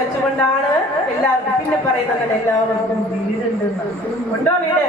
വെച്ചുകൊണ്ടാണ് എല്ലാവർക്കും പിന്നെ പറയുന്നത് എല്ലാവർക്കും ഉണ്ടോ വീട്?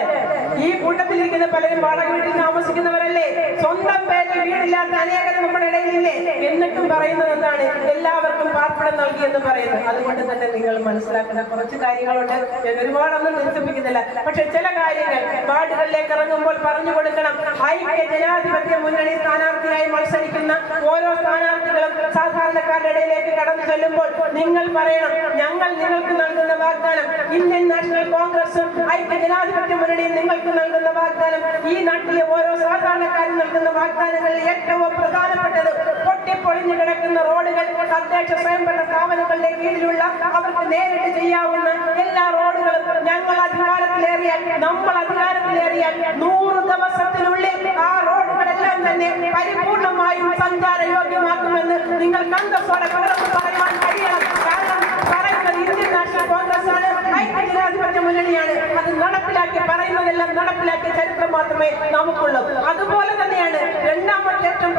ഈ കൂട്ടത്തിലിരിക്കുന്ന പലരും വാടക വീട്ടിൽ താമസിക്കുന്നവരല്ലേ? സ്വന്തം പേരിൽ വീടില്ലാത്ത അനേകം നമ്മുടെ ഇടയിലില്ലേ? എന്നിട്ടും പറയുന്നത് എന്താണ്? എല്ലാവർക്കും പാർപ്പിടം നൽകി എന്ന് പറയുന്നത്. അതുകൊണ്ട് തന്നെ നിങ്ങൾ മനസ്സിലാക്കുന്ന കുറച്ച് കാര്യങ്ങളുണ്ട്. ഞാൻ ഒരുപാടൊന്നും നിർത്തിപ്പിക്കുന്നില്ല പക്ഷെ ചില കാര്യങ്ങൾ വാർഡുകളിലേക്ക് ഇറങ്ങുമ്പോൾ പറഞ്ഞു കൊടുക്കണം. ഐക്യ ജനാധിപത്യ മുന്നണി സ്ഥാനാർത്ഥിയായി മത്സരിക്കുന്ന ഓരോ സ്ഥാനാർത്ഥികളും സാധാരണക്കാരുടെ ഇടയിലേക്ക് കടന്നു ചെല്ലുമ്പോൾ നിങ്ങൾ പറയണം ഞങ്ങൾ നിങ്ങൾക്ക് നൽകുന്ന വാഗ്ദാനം ഇന്ത്യൻ നാഷണൽ കോൺഗ്രസും ഐക്യ ജനാധിപത്യ മുന്നണിയും നിങ്ങൾക്ക് നൽകുന്ന വാഗ്ദാനം. ഈ നാട്ടിലെ ഓരോ സാധാരണക്കാരും നൽകുന്ന വാഗ്ദാനങ്ങളിൽ ഏറ്റവും പ്രധാനപ്പെട്ടത് പൊട്ടിപ്പൊളിഞ്ഞു കിടക്കുന്ന റോഡുകൾ തദ്ദേശ സ്വയംഭരണ സ്ഥാപനങ്ങളുടെ കീഴിലുള്ള അവർക്ക് നേരിട്ട് ചെയ്യാവുന്ന എല്ലാ റോഡുകളും ഞങ്ങൾ അധികാരത്തിലേറിയാൽ നമ്മൾ അധികാരത്തിലേറിയാൽ നൂറ് ദിവസത്തിനുള്ളിൽ ആ റോഡുകളെല്ലാം തന്നെ പരിപൂർണമായും സഞ്ചാരയോഗ്യമാക്കുമെന്ന് നിങ്ങൾ കണ്ടസോടെ പകർന്ന് പറയാൻ കഴിയണം കാരണം പറയുന്നത് നാഷണൽ കോൺഗ്രസ് ആണ്. ജനാധിപത്യ മുന്നണിയാണ്. അത് നടപ്പിലാക്കി പറയുന്നതെല്ലാം നടപ്പിലാക്കിയ ചരിത്രം മാത്രമേ നമുക്കുള്ളൂ. അതുപോലെ തന്നെയാണ് രണ്ടാമത്തെ ഏറ്റവും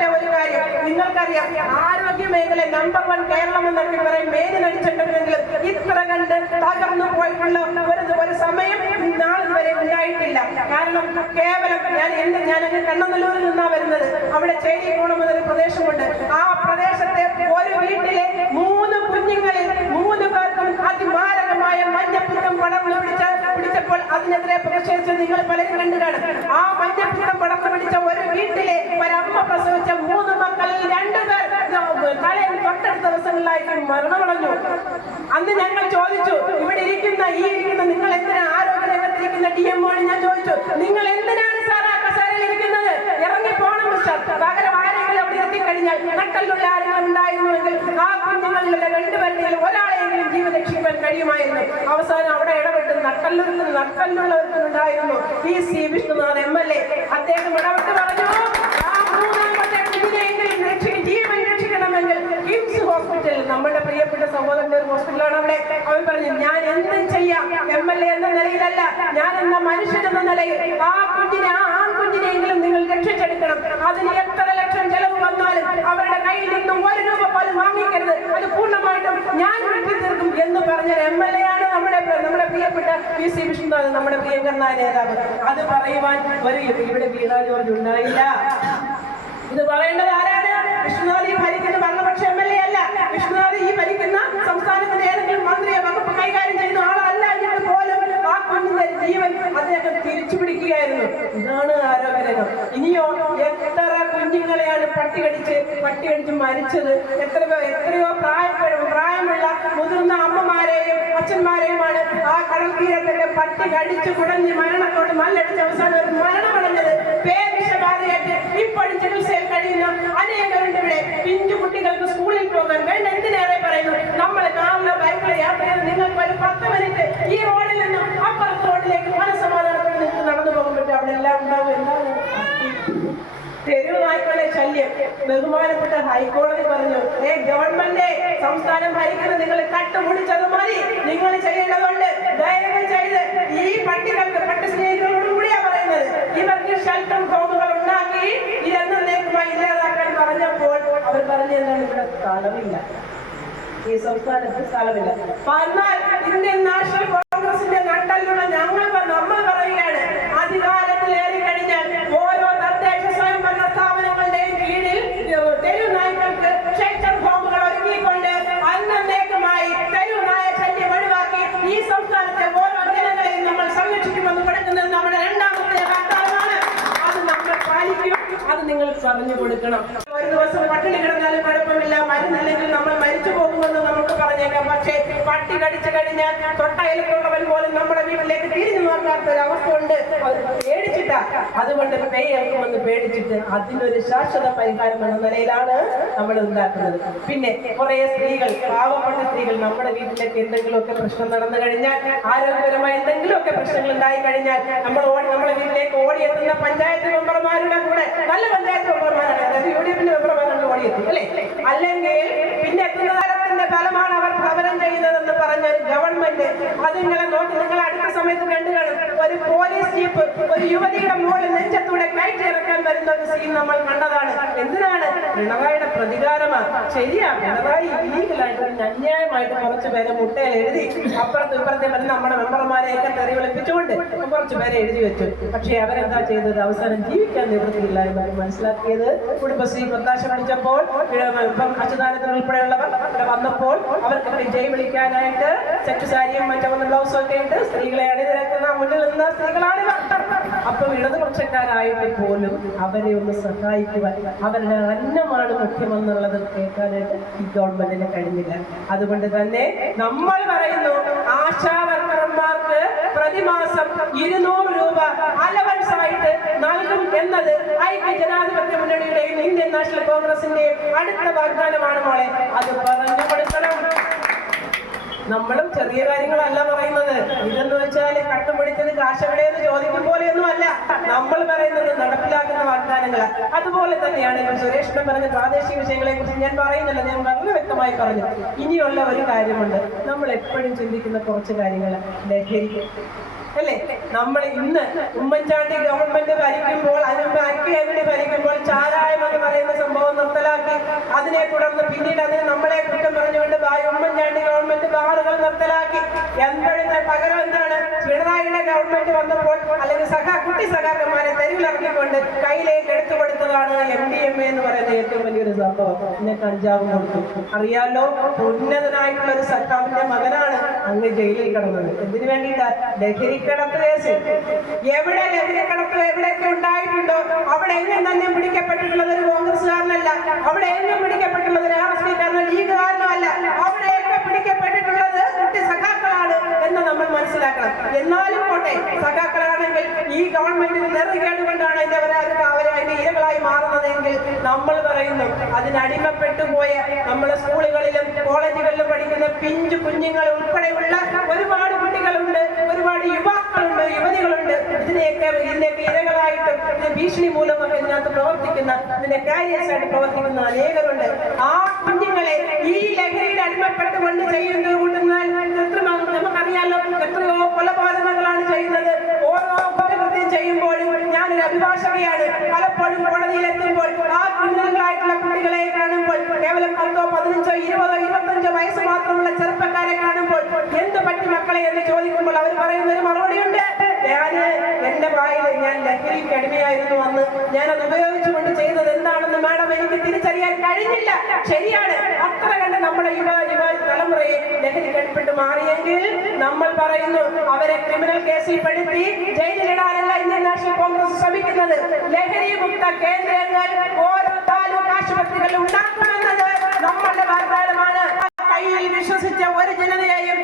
പ്രധാനപ്പെട്ട ഒരു കാര്യം. നിങ്ങൾക്കറിയാം ആരോഗ്യ മേഖല നമ്പർ വൺ കേരളം എന്നൊക്കെ പറയും. മേൽ നടിച്ചിട്ടുണ്ടെങ്കിലും ഇത്ര കണ്ട് തകർന്നു പോയിട്ടുള്ള ഒരു ഒരു സമയം നാളെ വരെ ഉണ്ടായിട്ടില്ല. കാരണം കേവലം ഞാൻ എന്റെ ഞാൻ അങ്ങ് കണ്ണനല്ലൂരിൽ നിന്നാ വരുന്നത്. അവിടെ ചേരിക്കോണം എന്നൊരു പ്രദേശമുണ്ട്. ആ പ്രദേശത്തെ ഒരു വീട്ടിലെ മൂന്ന് കുഞ്ഞുങ്ങളിൽ മൂന്ന് പേർക്കും അതിമാരകമായ മഞ്ഞപ്പിത്തം പടർന്നു പിടിച്ച പിടിച്ചപ്പോൾ അതിനെതിരെ പ്രതിഷേധിച്ച് നിങ്ങൾ പലരും കണ്ടു കാണും ആ മഞ്ഞപ്പിത്തം പടർന്നു പിടിച്ച ഒരു വീട്ടിലെ ഒരമ്മ പ്രസവിച്ച മൂന്ന് മക്കളിൽ രണ്ടുപേർ തലയിൽ തൊട്ടടുത്ത ദിവസങ്ങളിലായിട്ട് മരണമടഞ്ഞു. അന്ന് ഞങ്ങൾ ചോദിച്ചു ഇവിടെ ഇരിക്കുന്ന ഈ ഇരിക്കുന്ന നിങ്ങൾ എന്തിനാ ആരോഗ്യ രംഗത്തിരിക്കുന്ന ഡി എം ഞാൻ ചോദിച്ചു നിങ്ങൾ എന്തിനാണ് ആ കസേരയിൽ ഇരിക്കുന്നത്? ഇറങ്ങി പോകണം പകരം എത്തിക്കഴിഞ്ഞാൽ നട്ടലുള്ള ആരെങ്കിലും ഉണ്ടായിരുന്നുവെങ്കിൽ ആ കുഞ്ഞുങ്ങളിലുള്ള രണ്ടുപേരുടെയും ഒരാളെയെങ്കിലും ജീവൻ രക്ഷിക്കാൻ കഴിയുമായിരുന്നു. അവസാനം അവിടെ ഇടപെട്ട് നട്ടല്ലൂരിൽ നട്ടല്ലുള്ളവർക്കുണ്ടായിരുന്നു P C Vishnunath M L A അദ്ദേഹം ഇടപെട്ട് പറഞ്ഞു നമ്മുടെ പ്രിയപ്പെട്ട സഹോദരന്റെ ഒരു ഹോസ്പിറ്റലാണ് അവിടെ. അവൻ പറഞ്ഞു ഞാൻ എന്തും ചെയ്യാം. എം എൽ എ എന്ന നിലയിലല്ല. ഞാൻ എന്ന മനുഷ്യൻ എന്ന നിലയിൽ ആ കുഞ്ഞിനെ ആ കുഞ്ഞിനെങ്കിലും നിങ്ങൾ രക്ഷിച്ചെടുക്കണം. അതിന് എത്ര ലക്ഷം ചെലവ് വന്നാലും അവരുടെ കയ്യിൽ നിന്നും ഒരു പോലും അത് പൂർണമായിട്ടും ഞാൻ വിട്ടു തീർക്കും എന്ന് പറഞ്ഞ എം എൽ എ ആണ് നമ്മുടെ നമ്മുടെ പ്രിയപ്പെട്ട പി സി വിഷ്ണുനാഥ് നമ്മുടെ പ്രിയങ്കരനായ നേതാവ്. അത് പറയുവാൻ ഒരു ഇവിടെ വീണ ജോർജ് ഉണ്ടായില്ല. ഇത് പറയേണ്ടത് ആരാണ്? വിഷ്ണുനാഥ് ഈ ഭരിക്കുന്ന ഭരണപക്ഷ എം എൽ എ അല്ല. വിഷ്ണുനാഥ് ഈ ഭരിക്കുന്ന സംസ്ഥാനത്തിന്റെ ഏതെങ്കിലും മന്ത്രിയെ വകുപ്പ് കൈകാര്യം ചെയ്യുന്ന ആളല്ല എങ്കിൽ പോലും ആ കുഞ്ഞിന്റെ ജീവൻ അദ്ദേഹം തിരിച്ചു പിടിക്കുകയായിരുന്നു ഇതാണ് ആരോഗ്യരംഗം. ഇനിയോ എത്ര കുഞ്ഞുങ്ങളെയാണ് പട്ടി കടിച്ച് പട്ടി കടിച്ച് മരിച്ചത്? എത്ര എത്രയോ പ്രായപ്പെടും പ്രായമുള്ള മുതിർന്ന അമ്മമാരെയും അച്ഛന്മാരെയുമാണ് ആ കടൽ തീരത്തിന്റെ പട്ടി കടിച്ചു കുടഞ്ഞ് മരണത്തോട് മല്ലടിച്ച് അവസാനം ഒരു മരണമടഞ്ഞത് പേവിഷബാധയായിട്ട് ഇപ്പോഴും ചികിത്സയിൽ കഴിയുന്ന അനേകരുണ്ട് ഇവിടെ പിഞ്ചു കുട്ടികൾക്ക് സ്കൂളിൽ പോകാൻ വേണ്ട എന്തിനേറെ പറയുന്നു നമ്മൾ കാറിലോ ബൈക്കിലോ യാത്ര ചെയ്ത് നിങ്ങൾക്ക് ഒരു പത്ത് മിനിറ്റ് ഈ റോഡിൽ നിന്നും അപ്പുറത്തെ റോഡിലേക്ക് മനസമാധാനത്തോടെ നിങ്ങൾക്ക് നടന്നു പോകാൻ പറ്റും അവിടെ എല്ലാം ഉണ്ടാവും എന്താണ് തെരുവ് നായ്ക്കളുടെ ശല്യം ബഹുമാനപ്പെട്ട ഹൈക്കോടതി പറഞ്ഞു ഏ ഗവൺമെന്റ് സംസ്ഥാനം ഭരിക്കുന്ന നിങ്ങൾ കട്ടുമുടിച്ചത് മതി. നിങ്ങൾ ചെയ്യേണ്ടതുണ്ട്. ദയവ് ചെയ്ത് ഈ പട്ടികൾക്ക് പട്ടി സ്നേഹികളോടും കൂടിയാ പറയുന്നത്. ഇവർക്ക് ഷെൽട്ടർ ഹോമുകൾ ഉണ്ടാക്കി ഇതെന്നേക്കുമായി ഇല്ലാതാക്കാൻ പറഞ്ഞപ്പോൾ അവർ പറഞ്ഞു എന്താണ് ഇവിടെ സ്ഥലമില്ല. ഈ സംസ്ഥാനത്ത് സ്ഥലമില്ല. എന്നാൽ ഇന്ത്യൻ നാഷണൽ കോൺഗ്രസിന്റെ നട്ടലുള്ള ഞങ്ങൾ നമ്മൾ പറയുകയാണ് അധികാരത്തിലേറി കഴിഞ്ഞാൽ ഓരോ തദ്ദേശ സ്വയംഭരണ സ്ഥാപനങ്ങളുടെയും കീഴിൽ തെരുവ് നായ്ക്കൾക്ക് ഷെൽട്ടർ ഹോമുകൾ ഒരുക്കിക്കൊണ്ട് അന്നേക്കമായി തെരുവ് നായ ശല്യം ഒഴിവാക്കി ഈ സംസ്ഥാനത്തെ ഓരോ ജനങ്ങളെയും നമ്മൾ സംരക്ഷിക്കുമെന്ന് കൊടുക്കുന്നത് നമ്മുടെ രണ്ടാമത്തെ വാഗ്ദാനമാണ് അത് നമ്മൾ പാലിക്കും അത് നിങ്ങൾ പറഞ്ഞു കൊടുക്കണം. ഒരു ദിവസം പട്ടിണി കിടന്നാലും കുഴപ്പമില്ല. മരുന്നില്ലെങ്കിൽ നമ്മൾ മരിച്ചു പോകുമെന്ന് നമുക്ക് പറഞ്ഞേക്കാം. പക്ഷേ പട്ടി കടിച്ചു കഴിഞ്ഞാൽ തൊട്ടയലത്തുള്ളവൻ പോലും നമ്മുടെ വീട്ടിലേക്ക് തിരിഞ്ഞു നോക്കാത്ത ഒരു അവസ്ഥ ഉണ്ട് പേടിച്ചിട്ടാ. അതുകൊണ്ട് പേ ഏൽക്കുമെന്ന് പേടിച്ചിട്ട് അതിനൊരു ശാശ്വത പരിഹാരം എന്ന നിലയിലാണ് നമ്മൾ ഉണ്ടാക്കുന്നത്. പിന്നെ കുറെ സ്ത്രീകൾ പാവപ്പെട്ട സ്ത്രീകൾ നമ്മുടെ വീട്ടിലേക്ക് എന്തെങ്കിലുമൊക്കെ പ്രശ്നം നടന്നു കഴിഞ്ഞാൽ ആരോഗ്യപരമായ എന്തെങ്കിലുമൊക്കെ പ്രശ്നങ്ങൾ ഉണ്ടായി കഴിഞ്ഞാൽ നമ്മൾ ഓടി നമ്മുടെ വീട്ടിലേക്ക് ഓടിയെത്തുന്ന പഞ്ചായത്ത് മെമ്പർമാരുടെ കൂടെ നല്ല പഞ്ചായത്ത് മെമ്പർമാരാണ്. യു ഡി എഫിന്റെ മെമ്പർമാരാണ് അല്ലെ? അല്ലേ അല്ലെങ്കിൽ പിന്നെ തരത്തിന്റെ ഫലമാണ് അവർ സമരം ചെയ്യുന്നതെന്ന് പറഞ്ഞ ഗവൺമെന്റ് അത് നിങ്ങളെ നോക്കി നിങ്ങൾ അടുത്ത സമയത്ത് കണ്ടു കാണും ഒരു ജീപ്പ് ഒരു യുവതിയുടെ മുകളിൽ നെഞ്ചത്തൂടെ കയറ്റി ഇറക്കാൻ വരുന്ന ഒരു സീൻ നമ്മൾ കണ്ടതാണ്. എന്തിനാണ്? പിണറായിയുടെ പ്രതികാരമാണ്. ശരിയാ പിണറായി ഇല്ലീഗലായിട്ട് അന്യായമായിട്ട് കുറച്ച് പേരെ മുട്ടയിൽ എഴുതി അപ്പുറത്തും ഇപ്പുറത്തെ നമ്മുടെ മെമ്പർമാരെയൊക്കെ തെറി വിളിപ്പിച്ചുകൊണ്ട് കുറച്ച് പേരെ എഴുതി വെച്ചു. പക്ഷെ അവരെന്താ ചെയ്തത്? അവസാനം ജീവിക്കാൻ നിവൃത്തിയില്ല എന്നാണ് മനസ്സിലാക്കിയത്. കുടുംബശ്രീ പ്രകാശം വിളിച്ചപ്പോൾ ഇപ്പം അച്യുതാനന്ദൻ ഉൾപ്പെടെയുള്ളവർ വന്നപ്പോൾ അവർക്കൊക്കെ ജയ് വിളിക്കാനായിട്ട് സെറ്റ് സാരിയും മറ്റൊന്ന് ബ്ലൗസും ഒക്കെ ഇട്ട് സ്ത്രീകളെ അണിനിരക്കുന്ന മുന്നിൽ നിന്ന സ്ത്രീകളാണ് അപ്പൊ ഇടതുപക്ഷക്കാരായെങ്കിൽ പോലും അവരെ ഒന്ന് സഹായിക്കുവാൻ അവരുടെ അന്നമാണ് മുഖ്യമെന്നുള്ളത് കേൾക്കാനായിട്ട് ഈ ഗവൺമെന്റിന് കഴിഞ്ഞില്ല. അതുകൊണ്ട് തന്നെ നമ്മൾ പറയുന്നു ആശാവർക്കർമാർക്ക് പ്രതിമാസം ഇരുന്നൂറ് രൂപ അലവൻസ് ആയിട്ട് നൽകും എന്നത് ഐക്യ ജനാധിപത്യ മുന്നണിയുടെയും ഇന്ത്യൻ നാഷണൽ കോൺഗ്രസിന്റെയും അടുത്ത വാഗ്ദാനമാണ് മോളെ. അത് പറഞ്ഞു കൊടുക്കണം നമ്മളും ചെറിയ കാര്യങ്ങളല്ല പറയുന്നത്. ഇതെന്ന് വെച്ചാൽ കട്ടുപിടിച്ചത് കാശവിടെയെന്ന് ചോദിക്കും പോലെയൊന്നും അല്ല നമ്മൾ പറയുന്നത് നടപ്പിലാക്കുന്ന വാഗ്ദാനങ്ങൾ അതുപോലെ തന്നെയാണ് ഇപ്പൊ പറഞ്ഞ പ്രാദേശിക വിഷയങ്ങളെ കുറിച്ച് ഞാൻ പറയുന്നില്ല. ഞാൻ വളരെ വ്യക്തമായി പറഞ്ഞു. ഇനിയുള്ള ഒരു കാര്യമുണ്ട്. നമ്മൾ എപ്പോഴും ചിന്തിക്കുന്ന കുറച്ച് കാര്യങ്ങൾ ലഹരി അല്ലേ? നമ്മൾ ഇന്ന് ഉമ്മൻചാണ്ടി ഗവൺമെന്റ് ഭരിക്കുമ്പോൾ അതിന് മുമ്പ് ഐക്യ ഭരിക്കുമ്പോൾ ചാരായം എന്ന് പറയുന്ന സംഭവം നിർത്തലാക്കി. അതിനെ തുടർന്ന് പിന്നീട് അതിന് നമ്മളെ നിർത്തലാക്കി. എന്താണ് പകരം എന്താണ്? പിണറായിയുടെ ഗവൺമെന്റ് വന്നപ്പോൾ അല്ലെങ്കിൽ സഖാ കുട്ടി സഖാക്കന്മാരെ തെരുവിലിറക്കിക്കൊണ്ട് കയ്യിലേക്ക് എടുത്തു കൊടുത്തതാണ് എം ഡി എം എ എന്ന് പറയുന്ന ഏറ്റവും വലിയൊരു സംഭവം. പിന്നെ കഞ്ചാവ് കൊടുത്തു. അറിയാലോ ഉന്നതനായിട്ടുള്ള ഒരു സർക്കാരിന്റെ മകനാണ് അങ്ങ് ജയിലിൽ കിടന്നത്. എന്തിനു വേണ്ടിയിട്ടാ? ലഹരിക്കടത്ത് കേസ് എവിടെ ലഹരിക്കടത്ത് എവിടെയൊക്കെ ഉണ്ടായിട്ടുണ്ടോ? അവിടെ എങ്ങും തന്നെ പിടിക്കപ്പെട്ടിട്ടുള്ളത് ഒരു കോൺഗ്രസ്സുകാരനല്ല. അവിടെ എങ്ങും പിടിക്കപ്പെട്ടുള്ളത് ഒരു ആർ എസ് പിക്കാരനോ ലീഗുകാരനോ അല്ല. അവിടെയൊക്കെ പിടിക്കപ്പെട്ടിട്ടുള്ളത് കുട്ടി സഖാക്കളാണ് എന്ന് നമ്മൾ മനസ്സിലാക്കണം. എന്നാലും പോട്ടെ സഖാക്കളാണെങ്കിൽ ഈ ഗവൺമെന്റിന് നിറകേട് കൊണ്ടാണ് അതിന്റെ അവരാർക്ക് അവരെ അതിന്റെ ഇരകളായി മാറുന്നതെങ്കിൽ നമ്മൾ പറയുന്നു അതിനടിമപ്പെട്ടു പോയ നമ്മളെ സ്കൂളുകളിലും കോളേജുകളിലും പഠിക്കുന്ന പിഞ്ചു കുഞ്ഞുങ്ങൾ ഉൾപ്പെടെയുള്ള ഒരുപാട് കുട്ടികളുണ്ട് ഒരുപാട് യുവാക്കളുണ്ട് യുവതികളുണ്ട്. ഇതിനെയൊക്കെ ഇതിന്റെയൊക്കെ ഇരകളായിട്ടും ഭീഷണി മൂലമൊക്കെ ഇതിനകത്ത് പ്രവർത്തിക്കുന്ന ഇതിന്റെ കാര്യസായിട്ട് പ്രവർത്തിക്കുന്ന അനേകരുണ്ട്. ആ കുഞ്ഞുങ്ങളെ ഞാൻ ലഹരിക്ക് അടിമയായിരുന്നു അന്ന്. ഞാൻ അത് ഉപയോഗിച്ചുകൊണ്ട് ചെയ്തത് എന്താണെന്ന് മാഡം എനിക്ക് തിരിച്ചറിയാൻ കഴിഞ്ഞില്ല. ശരിയാണ്. അത്ര കണ്ട് നമ്മുടെ യുവ യുവ തലമുറയെ ലഹരി കെട്ടിപ്പെട്ട് മാറിയെങ്കിൽ നമ്മൾ പറയുന്നു അവരെ ക്രിമിനൽ കേസിൽ പെടുത്തി ജയിലിലിടാനല്ല ഇന്ത്യൻ നാഷണൽ കോൺഗ്രസ് ശ്രമിക്കുന്നത്. ലഹരി മുക്ത കേന്ദ്രങ്ങൾ ഓരോ താലൂക്ക് ആശുപത്രികളിൽ ഉണ്ടാക്കുമെന്നത് നമ്മളുടെ വാഗ്ദാനമാണ്. കയ്യിൽ വിശ്വസിച്ച ഒരു ജനതയെയും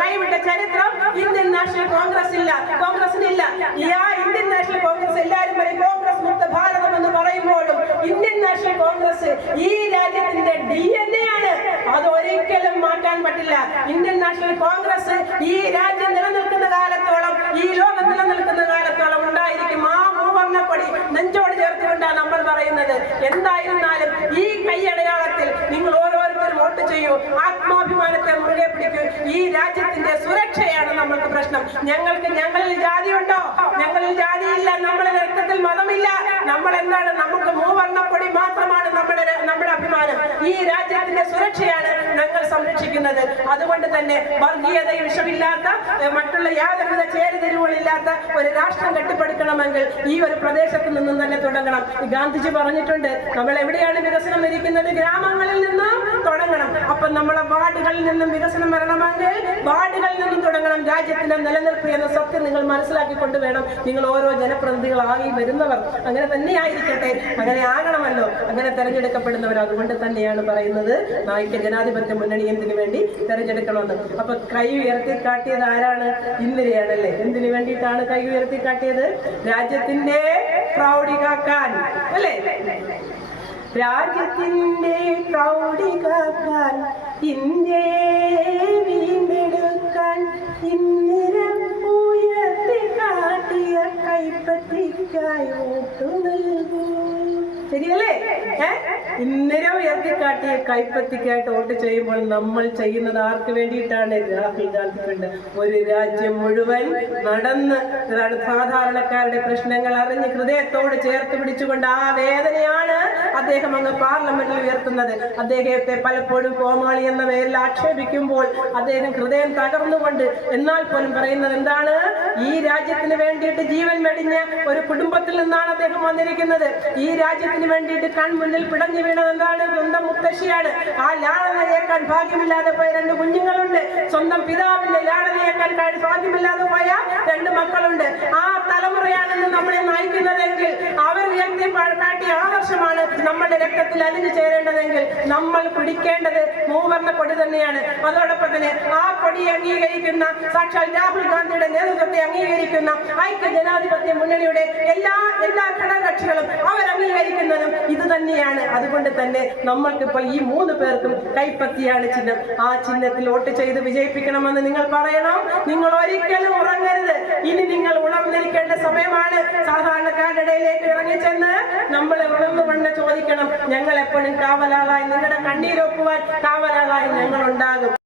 കൈവിട്ട ചരിത്രം ഇന്ത്യൻ നാഷണൽ കോൺഗ്രസ് ഇല്ല കോൺഗ്രസിനില്ല ഈ ആ ഇന്ത്യൻ നാഷണൽ കോൺഗ്രസ് എല്ലാവരും പറയും കോൺഗ്രസ് മുക്ത ഭാരതം എന്ന് പറയുമ്പോഴും ഇന്ത്യൻ നാഷണൽ കോൺഗ്രസ് ഈ രാജ്യത്തിന്റെ ഡി എൻ എ ആണ്. അത് ഒരിക്കലും മാറ്റാൻ പറ്റില്ല. ഇന്ത്യൻ നാഷണൽ കോൺഗ്രസ് ഈ രാജ്യം നിലനിൽക്കുന്ന കാലത്തോളം ഈ ലോകം നിലനിൽക്കുന്ന കാലത്തോളം ഉണ്ടായിരിക്കും. ആ മൂവർണപ്പൊടി നെഞ്ചോട് ചേർത്തുകൊണ്ടാണ് നമ്മൾ പറയുന്നത്. എന്തായിരുന്നാലും ഈ കൈയടയാളത്തിൽ നിങ്ങൾ ഓരോരുത്തരും വോട്ട് ചെയ്യൂ. ആത്മാഭിമാനത്തെ മുറുകെ പിടിക്കൂ. ഈ രാജ്യത്തിന്റെ സുരക്ഷയാണ് നമ്മൾക്ക് പ്രശ്നം. ഞങ്ങൾക്ക് ഞങ്ങളിൽ ജാതിയുണ്ടോ? ഞങ്ങളിൽ ജാതിയില്ല. നമ്മുടെ രക്തത്തിൽ മതമില്ല. നമ്മൾ എന്താണ് നമുക്ക് മൂവർണപ്പൊടി മാത്രം ഈ രാജ്യത്തിന്റെ സുരക്ഷയാണ് ഞങ്ങൾ സംരക്ഷിക്കുന്നത്. അതുകൊണ്ട് തന്നെ വർഗീയത വിഷമില്ലാത്ത മറ്റുള്ള യാതൊരുവിധ ചേരുതിരിവുകളില്ലാത്ത ഒരു രാഷ്ട്രം കെട്ടിപ്പടുക്കണമെങ്കിൽ ഈ ഒരു പ്രദേശത്ത് നിന്നും തന്നെ തുടങ്ങണം. ഗാന്ധിജി പറഞ്ഞിട്ടുണ്ട് നമ്മൾ എവിടെയാണ് വികസനം ഇരിക്കുന്നത്? ഗ്രാമങ്ങളിൽ നിന്നും നമ്മളെ വാർഡുകളിൽ നിന്നും വികസനം വരണമെങ്കിൽ വാർഡുകളിൽ നിന്നും തുടങ്ങണം. രാജ്യത്തിന്റെ നിലനിൽപ്പ് എന്ന സത്യം നിങ്ങൾ മനസ്സിലാക്കിക്കൊണ്ട് വേണം. നിങ്ങൾ ഓരോ ജനപ്രതിനിധികളായി വരുന്നവർ. അങ്ങനെ തന്നെ ആയിരിക്കട്ടെ അങ്ങനെ ആകണമല്ലോ. അങ്ങനെ തെരഞ്ഞെടുക്കപ്പെടുന്നവർ അതുകൊണ്ട് തന്നെയാണ് പറയുന്നത്. നായിക ജനാധിപത്യ മുന്നണി എന്തിനു വേണ്ടി തെരഞ്ഞെടുക്കണമെന്ന്. അപ്പൊ കൈ ഉയർത്തി കാട്ടിയത് ആരാണ്? ഇന്ദിരയാണല്ലേ. എന്തിനു വേണ്ടിയിട്ടാണ് കൈ ഉയർത്തി കാട്ടിയത്? രാജ്യത്തിന്റെ പ്രൗഢി കാക്കാൻ. അല്ലേ? രാജ്യത്തിന്റെ പ്രൗഢി കാക്കാൻ ഇന്ത്യയെ വീണ്ടെടുക്കാൻ ഇന്ദിരം ഉയർത്തി കാട്ടിയ കൈപ്പറ്റിക്കായി വോട്ടു നൽകൂ. ശരിയല്ലേ? ഏ? ഇന്ദിര ഉയർത്തി കാട്ടി കൈപ്പത്തിക്കായിട്ട് വോട്ട് ചെയ്യുമ്പോൾ നമ്മൾ ചെയ്യുന്നത് ആർക്ക് വേണ്ടിയിട്ടാണ്? രാഹുൽ ഗാന്ധിക്കുണ്ട്. ഒരു രാജ്യം മുഴുവൻ നടന്ന് സാധാരണക്കാരുടെ പ്രശ്നങ്ങൾ അറിഞ്ഞ് ഹൃദയത്തോട് ചേർത്ത് പിടിച്ചുകൊണ്ട് ആ വേദനയാണ് അദ്ദേഹം അങ്ങ് പാർലമെന്റിൽ ഉയർത്തുന്നത്. അദ്ദേഹത്തെ പലപ്പോഴും കോമാളി എന്ന പേരിൽ ആക്ഷേപിക്കുമ്പോൾ അദ്ദേഹം ഹൃദയം തകർന്നുകൊണ്ട് എന്നാൽ പോലും പറയുന്നത് എന്താണ്? ഈ രാജ്യത്തിന് വേണ്ടിയിട്ട് ജീവൻ വെടിഞ്ഞ ഒരു കുടുംബത്തിൽ നിന്നാണ് അദ്ദേഹം വന്നിരിക്കുന്നത്. ഈ രാജ്യത്തിന് വേണ്ടിയിട്ട് കൺമുന്നിൽ പിടഞ്ഞു വീണത് എന്താണ് സ്വന്തം മുത്തശ്ശിയാണ്. ആ ലാളനയേക്കാൻ ഭാഗ്യമില്ലാതെ പോയ രണ്ട് കുഞ്ഞുങ്ങളുണ്ട്. സ്വന്തം പിതാവിന്റെ ലാളനയേക്കാൻ ഭാഗ്യമില്ലാതെ പോയ രണ്ട് മക്കളുണ്ട് ആ തലമുറയാണെന്ന് നമ്മളെ നയിക്കുന്നതെങ്കിൽ അവർ ഉയർത്തി പാ- കാട്ടിയ ആദർശമാണ് രക്തത്തിൽ അലിഞ്ഞു ചേരേണ്ടതെങ്കിൽ നമ്മൾ പിടിക്കേണ്ടത് മൂവർണ കൊടി തന്നെയാണ്. അതോടൊപ്പം തന്നെ ആ കൊടി അംഗീകരിക്കുന്ന സാക്ഷാൽ രാഹുൽ ഗാന്ധിയുടെ നേതൃത്വത്തെ അംഗീകരിക്കുന്ന ഐക്യ ജനാധിപത്യ മുന്നണിയുടെ എല്ലാ എല്ലാ ഘടകകക്ഷികളും അവർ അംഗീകരിക്കുന്നതും തന്നെയാണ്. അതുകൊണ്ട് തന്നെ നമ്മൾക്കിപ്പോൾ ഈ മൂന്ന് പേർക്കും കൈപ്പത്തിയാണ് ചിഹ്നം. ആ ചിഹ്നത്തിൽ വോട്ട് ചെയ്ത് വിജയിപ്പിക്കണമെന്ന് നിങ്ങൾ പറയണം. നിങ്ങൾ ഒരിക്കലും ഉറങ്ങരുത്. ഇനി നിങ്ങൾ ഉണർന്നിരിക്കേണ്ട സമയമാണ്. സാധാരണക്കാരുടെ ഇടയിലേക്ക് ഇറങ്ങി ഇറങ്ങിച്ചെന്ന് നമ്മളെ ഉണർന്നുകൊണ്ട് ചോദിക്കണം. ഞങ്ങൾ എപ്പോഴും കാവലാളായി നിങ്ങളുടെ കണ്ണീരൊപ്പുവാൻ കാവലാളായി ഞങ്ങൾ ഉണ്ടാകും